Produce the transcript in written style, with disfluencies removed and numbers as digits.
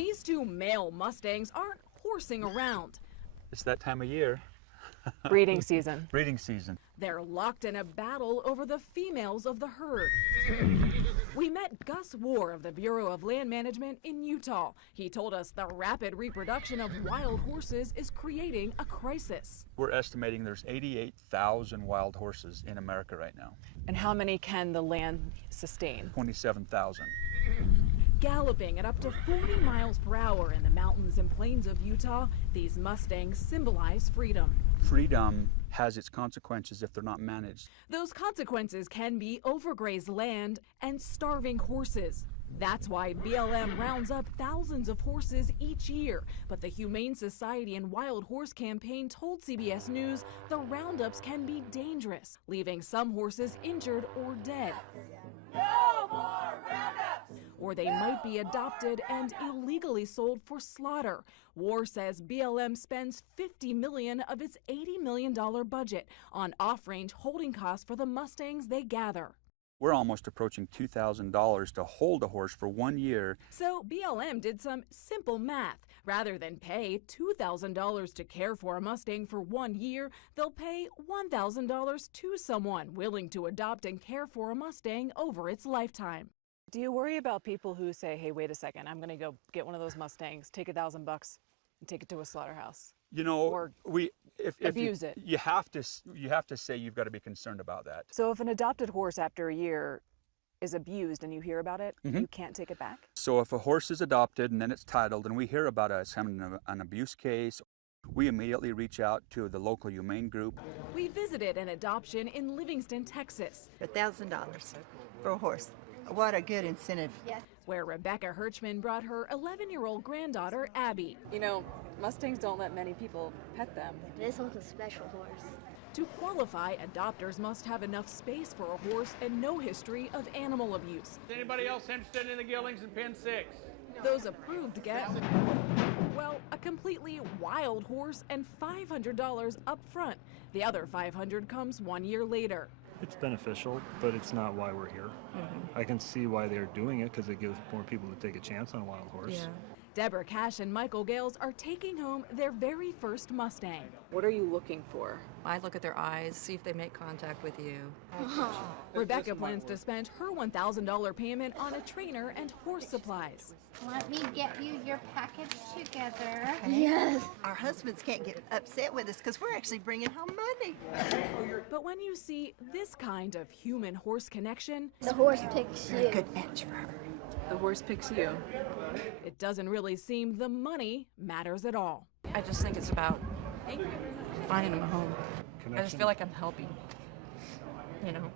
These two male Mustangs aren't horsing around. It's that time of year. Breeding season. Breeding season. They're locked in a battle over the females of the herd. We met Gus War of the Bureau of Land Management in Utah. He told us the rapid reproduction of wild horses is creating a crisis. We're estimating there's 88,000 wild horses in America right now. And how many can the land sustain? 27,000. Galloping at up to 40 miles per hour in the mountains and plains of Utah, these Mustangs symbolize freedom. Freedom has its consequences if they're not managed. Those consequences can be overgrazed land and starving horses. That's why BLM rounds up thousands of horses each year. But the Humane Society and Wild Horse Campaign told CBS News the roundups can be dangerous, leaving some horses injured or dead. No more roundups! Or they might be adopted and illegally sold for slaughter. War says BLM spends $50 million of its $80 million budget on off-range holding costs for the Mustangs they gather. We're almost approaching $2,000 to hold a horse for 1 year. So BLM did some simple math. Rather than pay $2,000 to care for a Mustang for 1 year, they'll pay $1,000 to someone willing to adopt and care for a Mustang over its lifetime. Do you worry about people who say, hey, wait a second, I'm going to go get one of those Mustangs, take $1,000 and take it to a slaughterhouse? You know, or if abuse it. You have to say you've got to be concerned about that. So if an adopted horse after a year is abused and you hear about it, you can't take it back? So if a horse is adopted and then it's titled and we hear about us having an abuse case, we immediately reach out to the local humane group. We visited an adoption in Livingston, Texas. $1,000 for a horse. What a good incentive. Yes. Where Rebecca Hirschman brought her 11-year-old granddaughter, Abby. You know, Mustangs don't let many people pet them. This one's a special horse. To qualify, adopters must have enough space for a horse and no history of animal abuse. Is anybody else interested in the geldings in Pen 6? Those approved get, well, a completely wild horse and $500 up front. The other $500 comes 1 year later. It's beneficial, but it's not why we're here. I can see why they're doing it because it gives more people to take a chance on a wild horse. Yeah. Deborah Cash and Michael Gales are taking home their very first Mustang. What are you looking for? I look at their eyes, see if they make contact with you. Rebecca plans to spend her $1,000 payment on a trainer and horse supplies. Let me get you your package together. Yes. Our husbands can't get upset with us because we're actually bringing home money. But when you see this kind of human-horse connection, The horse picks You're a you. good match for her. The horse picks you. it doesn't really seem the money matters at all. I just think it's about finding them a home. I just Connection. feel like I'm helping, you know.